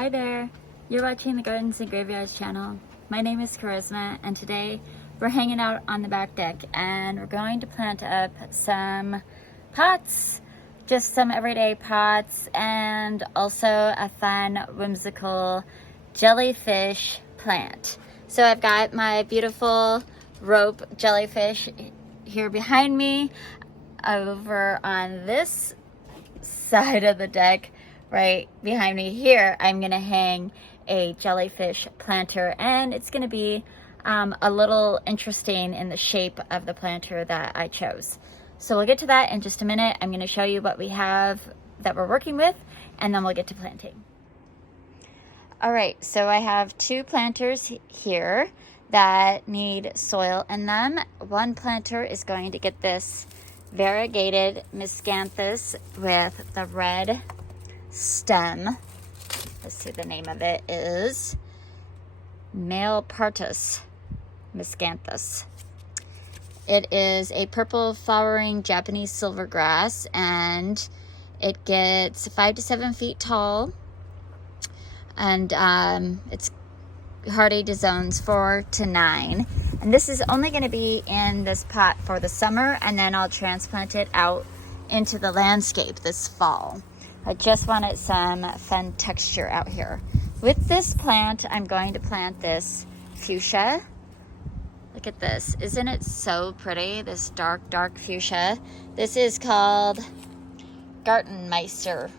Hi there, you're watching the Gardens and Graveyards channel. My name is Charisma and today we're hanging out on the back deck and we're going to plant up some pots, just some everyday pots, and also a fun whimsical jellyfish plant. So I've got my beautiful rope jellyfish here behind me. Over on this side of the deck, right behind me here, I'm gonna hang a jellyfish planter, and it's gonna be a little interesting in the shape of the planter that I chose. So we'll get to that in just a minute. I'm gonna show you what we have that we're working with, and then we'll get to planting. All right, so I have two planters here that need soil in them. One planter is going to get this variegated miscanthus with the red stem. Let's see, the name of it is Malepartus miscanthus. It is a purple flowering Japanese silvergrass, and it gets 5 to 7 feet tall, and it's hardy to zones 4 to 9. And this is only going to be in this pot for the summer, and then I'll transplant it out into the landscape this fall. I just wanted some fun texture out here. With this plant, I'm going to plant this fuchsia. Look at this. Isn't it so pretty? This dark, dark fuchsia. This is called Gartenmeister.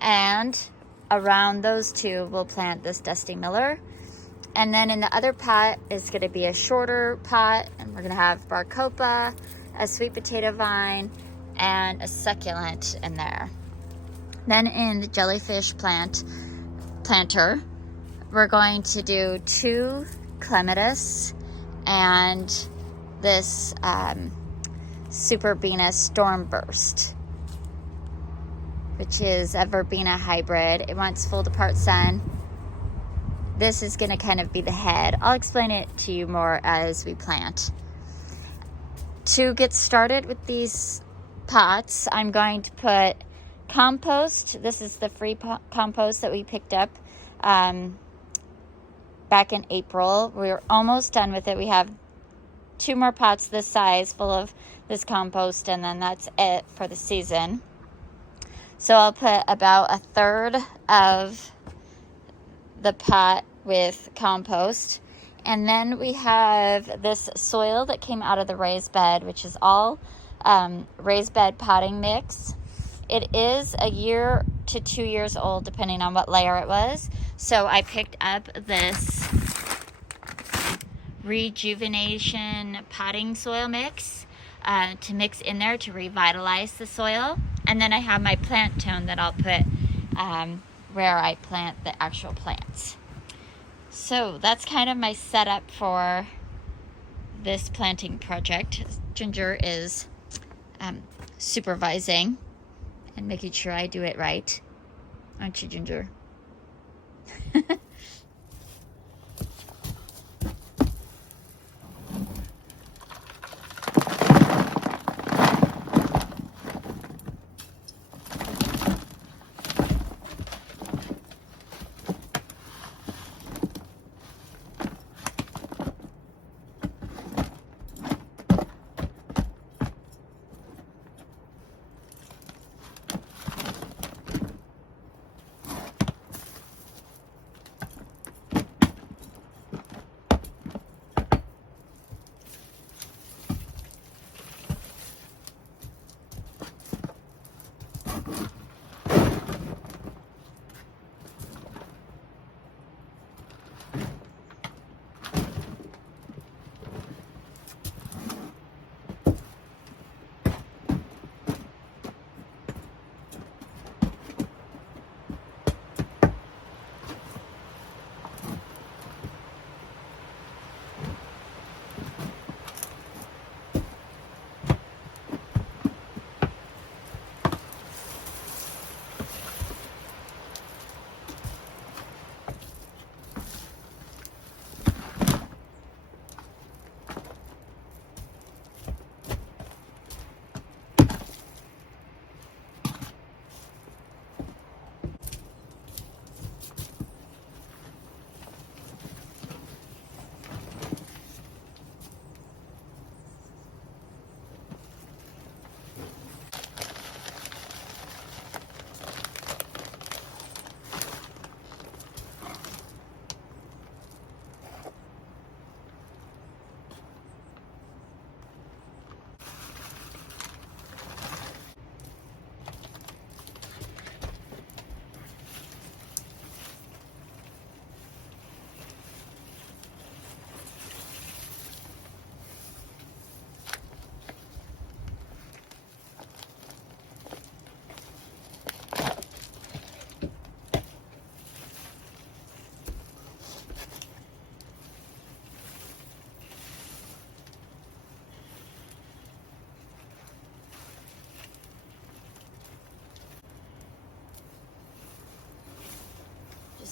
And around those two, we'll plant this Dusty Miller. And then in the other pot is going to be a shorter pot, and we're going to have Barcopa, a sweet potato vine, and a succulent in there. Then in the jellyfish planter, we're going to do 2 clematis and this Superbena Stormburst, which is a verbena hybrid. It wants full to part sun. This is going to kind of be the head. I'll explain it to you more as we plant. To get started with these pots, I'm going to put compost. This is the free compost that we picked up back in April. We're almost done with it. We have 2 more pots this size full of this compost, and then that's it for the season. So I'll put about 1/3 of the pot with compost, and then we have this soil that came out of the raised bed, which is all raised bed potting mix. It is 1 year to 2 years old depending on what layer it was. So I picked up this rejuvenation potting soil mix to mix in there to revitalize the soil. And then I have my plant tone that I'll put where I plant the actual plants. So that's kind of my setup for this planting project. Ginger is supervising and making sure I do it right. Aren't you, Ginger?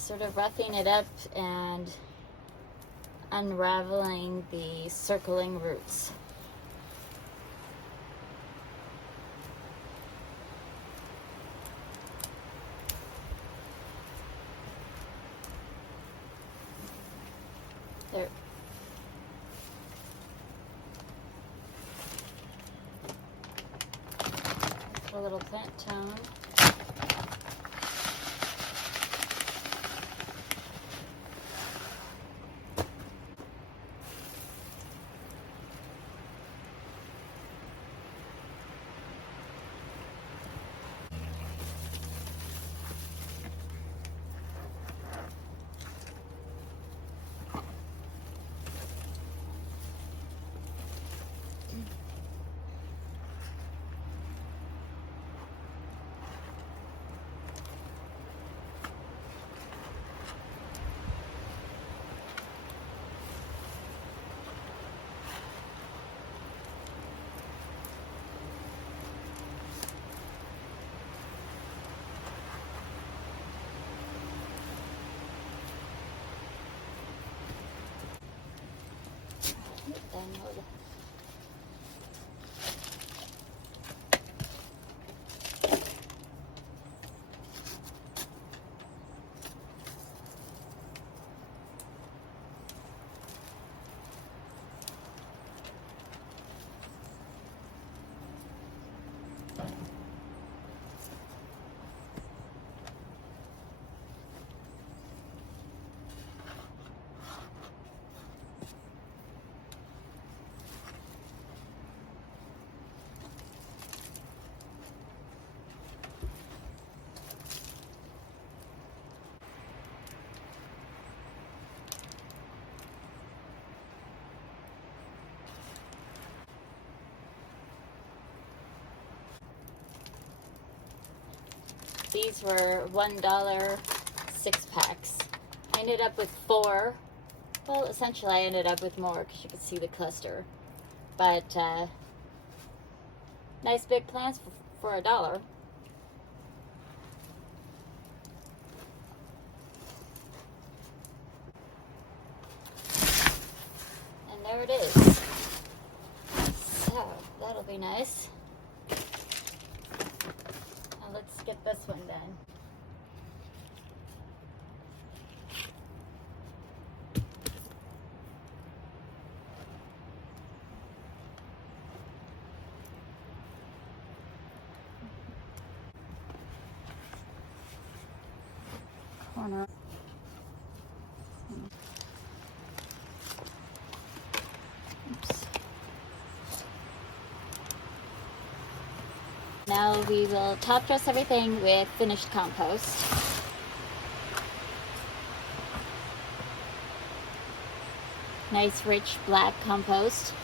sort of roughing it up and unraveling the circling roots. There. A little plant tone. These were $1 6-packs. I ended up with 4. Well, essentially I ended up with more because you could see the cluster. But nice big plants for $1. And there it is. So that'll be nice. Let's get this one done. Corner. Oops. Now we will top dress everything with finished compost. Nice rich black compost.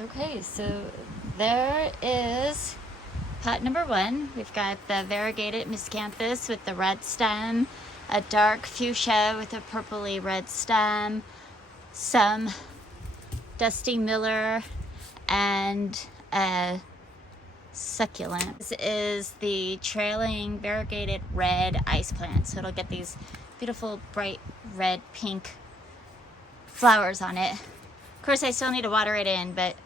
Okay, so there is pot number 1. We've got the variegated miscanthus with the red stem, a dark fuchsia with a purpley red stem, some Dusty Miller, and a succulent. This is the trailing variegated red ice plant, so it'll get these beautiful bright red pink flowers on it. Of course, I still need to water it in, but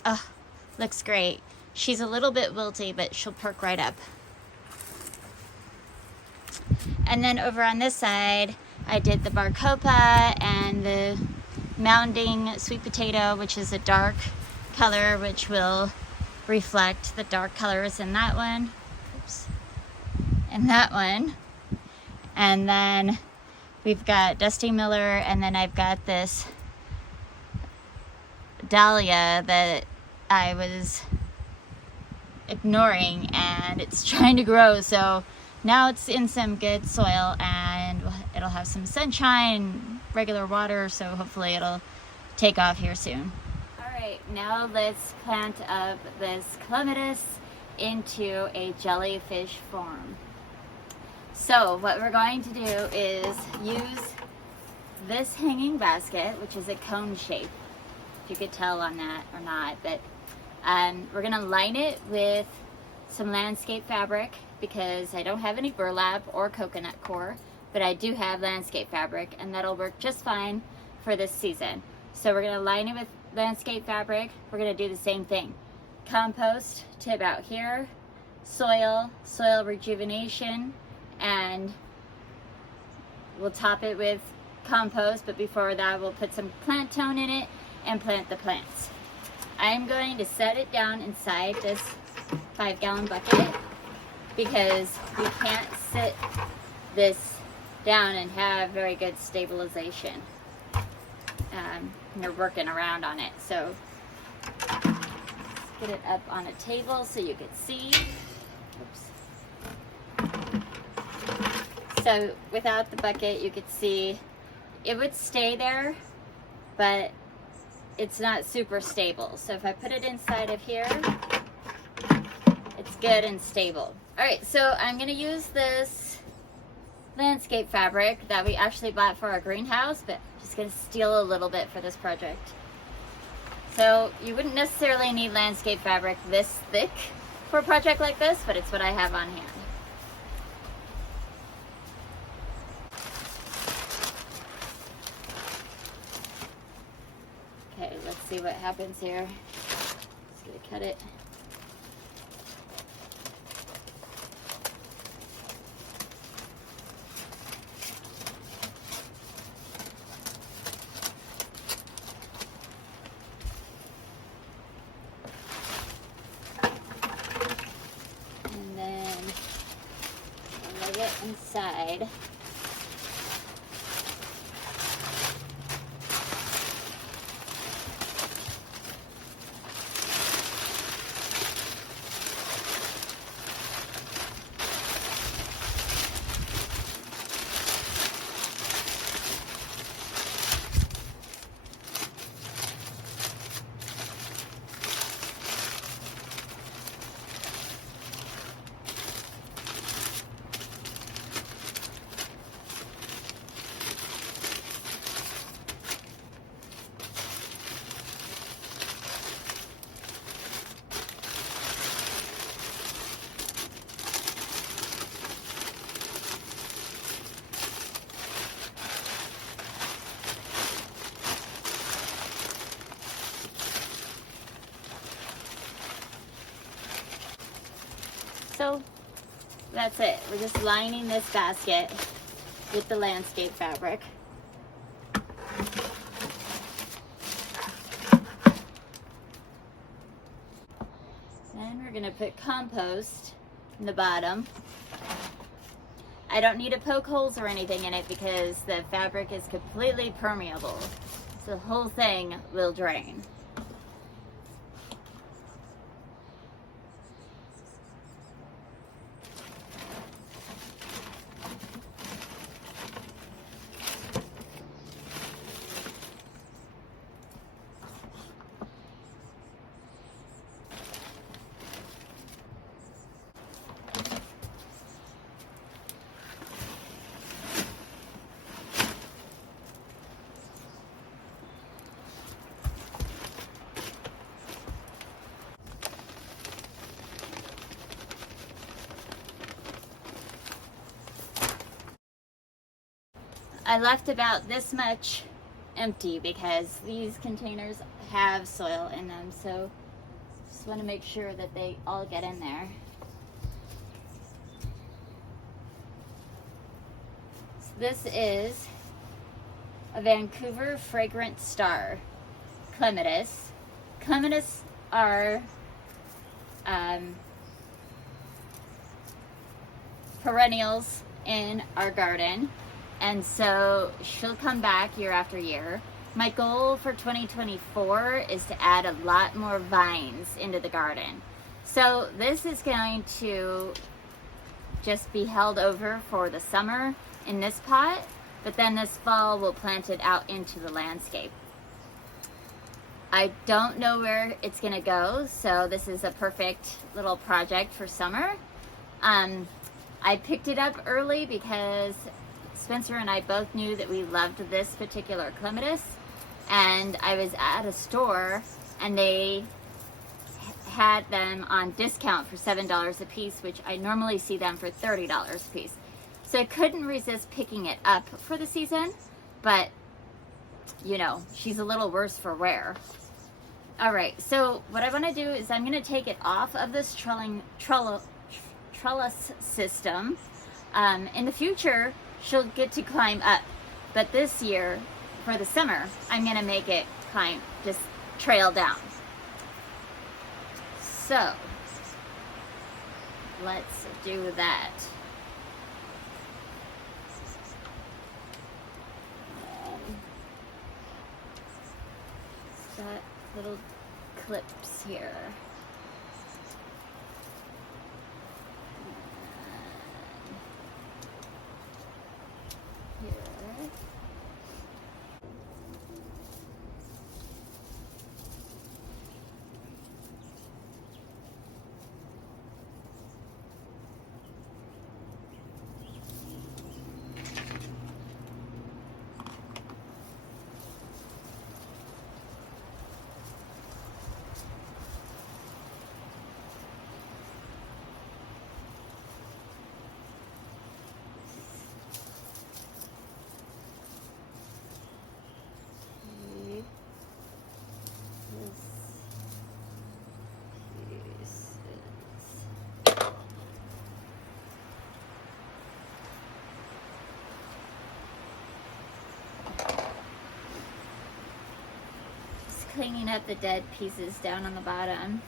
looks great. She's a little bit wilty, but she'll perk right up. And then over on this side, I did the Barcopa and the mounding sweet potato, which is a dark color, which will reflect the dark colors in that one. Oops. And that one. And then we've got Dusty Miller, and then I've got this dahlia that I was ignoring, and it's trying to grow. So now it's in some good soil and it'll have some sunshine, regular water, so hopefully it'll take off here soon. Alright, now let's plant up this clematis into a jellyfish form. So what we're going to do is use this hanging basket, which is a cone shape, if you could tell on that or not, but we're going to line it with some landscape fabric because I don't have any burlap or coconut core, but I do have landscape fabric, and that'll work just fine for this season. So we're going to line it with landscape fabric. We're going to do the same thing. Compost to about here, soil rejuvenation, and we'll top it with compost, but before that we'll put some plant tone in it and plant the plants. I'm going to set it down inside this 5-gallon bucket because we can't sit this down and have very good stabilization. You're working around on it, so get it up on a table so you can see. Oops. So without the bucket, you could see it would stay there, but it's not super stable. So if I put it inside of here, it's good and stable. All right, so I'm gonna use this landscape fabric that we actually bought for our greenhouse, but I'm just gonna steal a little bit for this project. So you wouldn't necessarily need landscape fabric this thick for a project like this, but it's what I have on hand. Okay, let's see what happens here. Just gonna cut it. And then I'll lay it inside. So that's it. We're just lining this basket with the landscape fabric. Then we're gonna put compost in the bottom. I don't need to poke holes or anything in it because the fabric is completely permeable. So the whole thing will drain. I left about this much empty because these containers have soil in them, so just want to make sure that they all get in there. So this is a Vancouver Fragrant Star clematis. Clematis are perennials in our garden, and so she'll come back year after year. My goal for 2024 is to add a lot more vines into the garden. So this is going to just be held over for the summer in this pot, but then this fall we'll plant it out into the landscape. I don't know where it's gonna go, so this is a perfect little project for summer. I picked it up early because Spencer and I both knew that we loved this particular clematis, and I was at a store and they had them on discount for $7 a piece, which I normally see them for $30 a piece. So I couldn't resist picking it up for the season, but you know, she's a little worse for wear. All right, so what I want to do is I'm going to take it off of this trellis system. In the future, she'll get to climb up, but this year, for the summer, I'm going to make it climb, just trail down. So, let's do that. Got little clips here. Here. Cleaning up the dead pieces down on the bottom.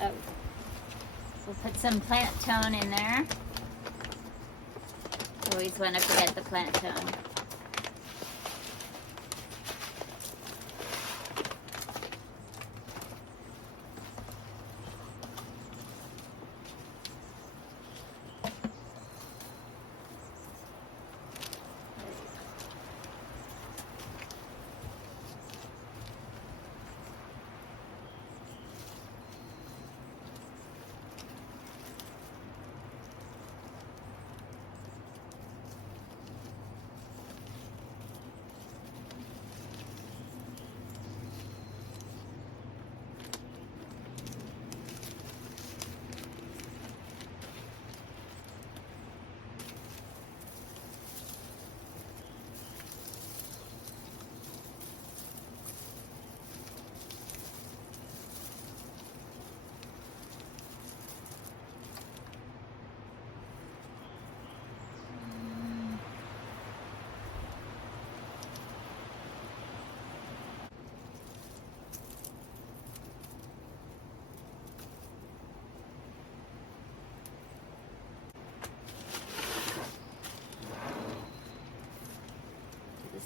And we'll put some plant tone in there. Always want to forget the plant tone.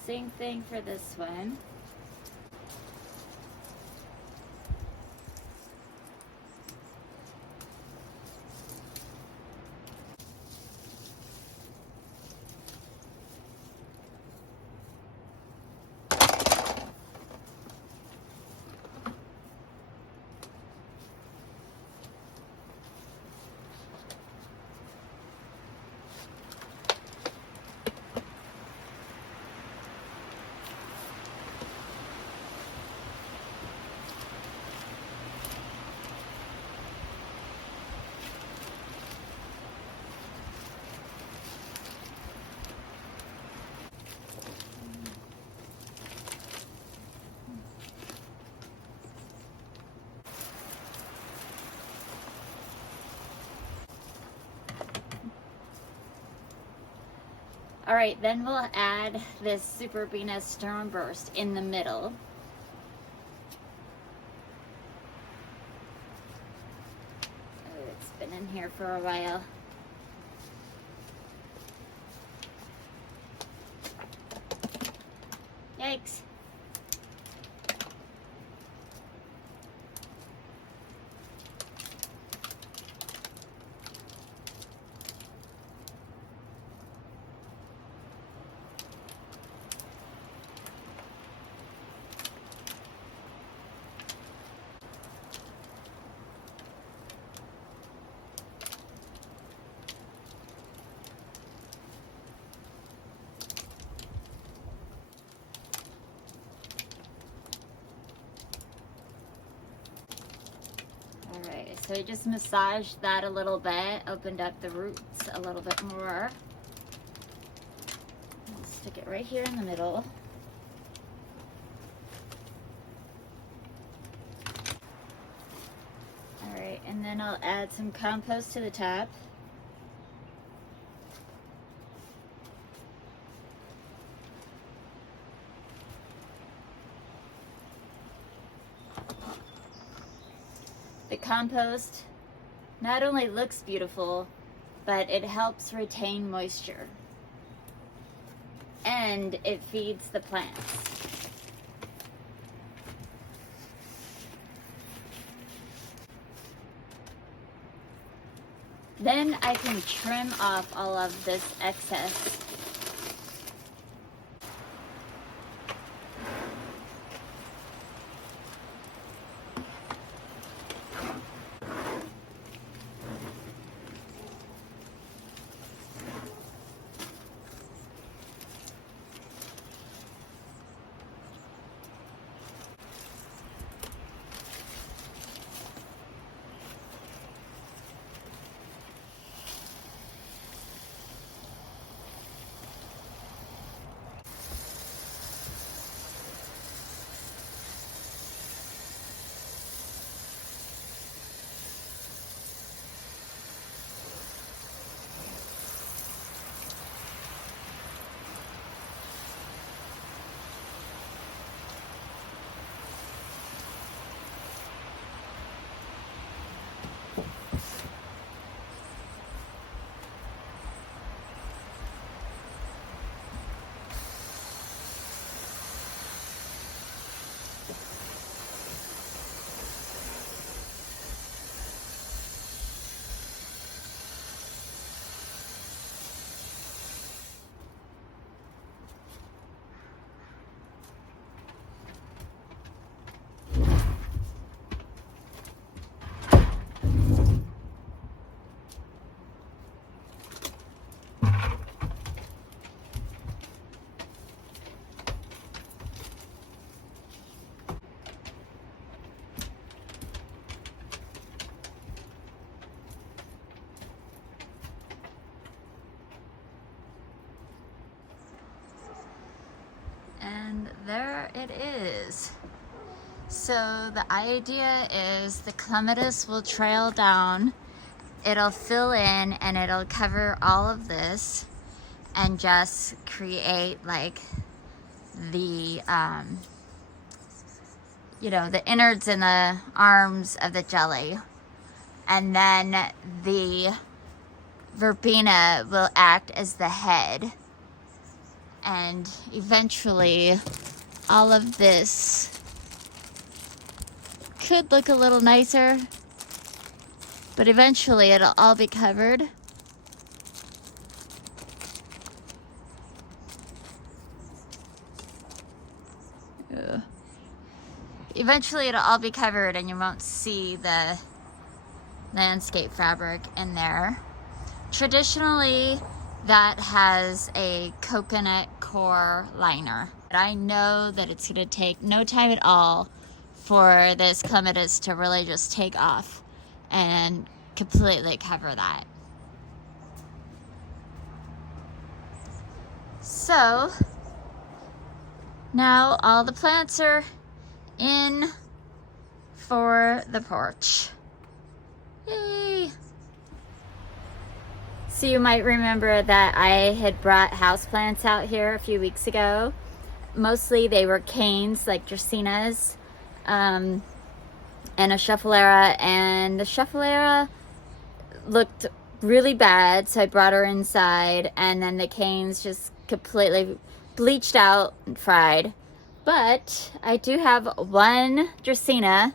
Same thing for this one. All right, then we'll add this Super Venus Starburst in the middle. Oh, it's been in here for a while. Thanks. Alright, so I just massaged that a little bit, opened up the roots a little bit more. Stick it right here in the middle. Alright, and then I'll add some compost to the top. The compost not only looks beautiful, but it helps retain moisture. And it feeds the plants. Then I can trim off all of this excess. And there it is. So the idea is the clematis will trail down, it'll fill in, and it'll cover all of this and just create like the you know, the innards and the arms of the jelly. And then the verbena will act as the head. And eventually all of this could look a little nicer, but eventually it'll all be covered. Ugh. Eventually it'll all be covered and you won't see the landscape fabric in there. Traditionally, that has a coconut core liner. But I know that it's gonna take no time at all for this clematis to really just take off and completely cover that. So now all the plants are in for the porch. Yay! So you might remember that I had brought houseplants out here a few weeks ago. Mostly they were canes, like dracaenas, and a schefflera, and the schefflera looked really bad, so I brought her inside, and then the canes just completely bleached out and fried. But I do have one Dracaena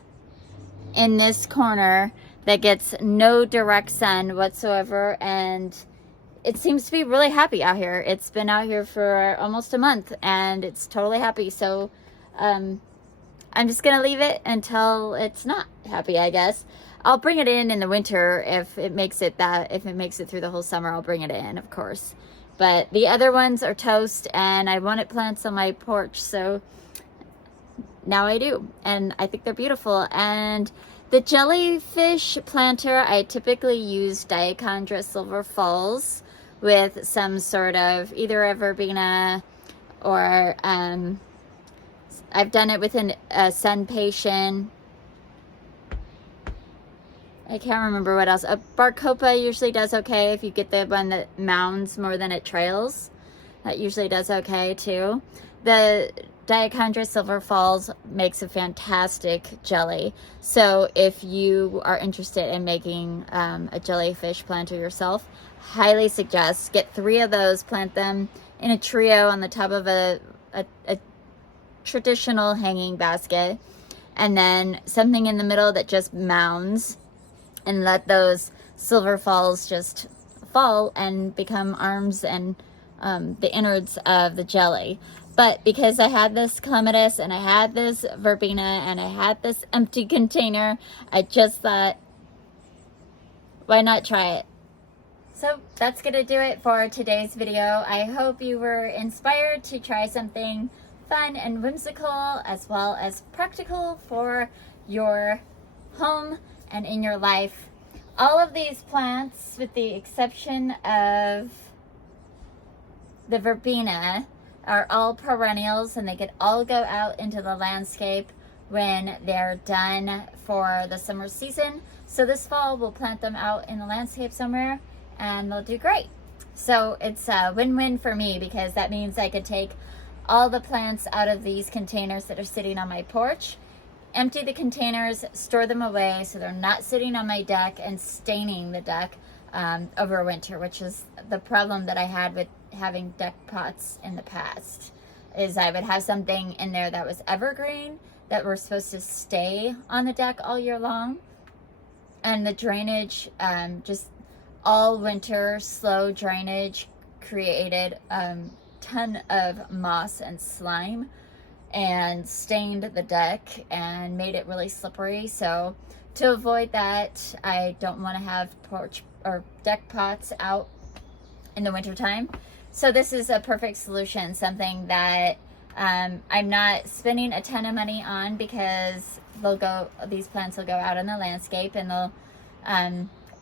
in this corner that gets no direct sun whatsoever, and it seems to be really happy out here. It's been out here for almost a month and it's totally happy. So I'm just gonna leave it until it's not happy, I guess. I'll bring it in the winter if it makes it through the whole summer. I'll bring it in, of course. But the other ones are toast, and I wanted plants on my porch, so now I do, and I think they're beautiful. And the Jellyfish planter, I typically use Dichondra Silver Falls with some sort of either a verbena or I've done it with a sun patient. I can't remember what else. A Barcopa usually does okay if you get the one that mounds more than it trails. That usually does okay too. The Dichondra Silver Falls makes a fantastic jelly. So if you are interested in making a jellyfish planter yourself, highly suggest get 3 of those, plant them in a trio on the top of a traditional hanging basket, and then something in the middle that just mounds, and let those silver falls just fall and become arms and the innards of the jelly. But because I had this clematis and I had this verbena and I had this empty container, I just thought, why not try it? So that's gonna do it for today's video. I hope you were inspired to try something fun and whimsical as well as practical for your home and in your life. All of these plants, with the exception of the verbena, are all perennials, and they could all go out into the landscape when they're done for the summer season. So this fall we'll plant them out in the landscape somewhere and they'll do great. So it's a win-win for me, because that means I could take all the plants out of these containers that are sitting on my porch, empty the containers, store them away so they're not sitting on my deck and staining the deck over winter, which is the problem that I had with having deck pots in the past. Is I would have something in there that was evergreen that were supposed to stay on the deck all year long, and the drainage, just all winter slow drainage, created ton of moss and slime and stained the deck and made it really slippery. So to avoid that, I don't want to have porch or deck pots out in the winter time. So this is a perfect solution, something that I'm not spending a ton of money on, because these plants will go out in the landscape and they'll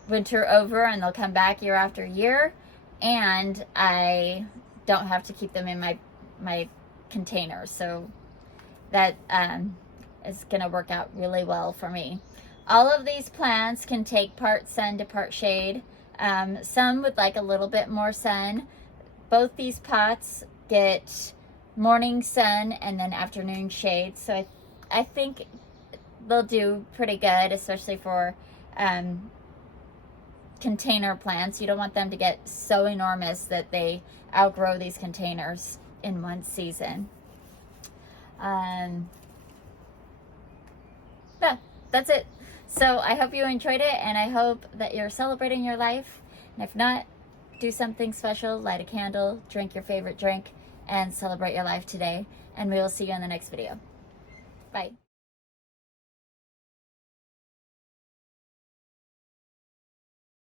winter over and they'll come back year after year, and I don't have to keep them in my container. So that is gonna work out really well for me. All of these plants can take part sun to part shade. Some would like a little bit more sun. Both these pots get morning sun and then afternoon shade. So I think they'll do pretty good, especially for container plants. You don't want them to get so enormous that they outgrow these containers in one season. Yeah, that's it. So I hope you enjoyed it, and I hope that you're celebrating your life. And if not, do something special, light a candle, drink your favorite drink, and celebrate your life today. And we will see you in the next video. Bye.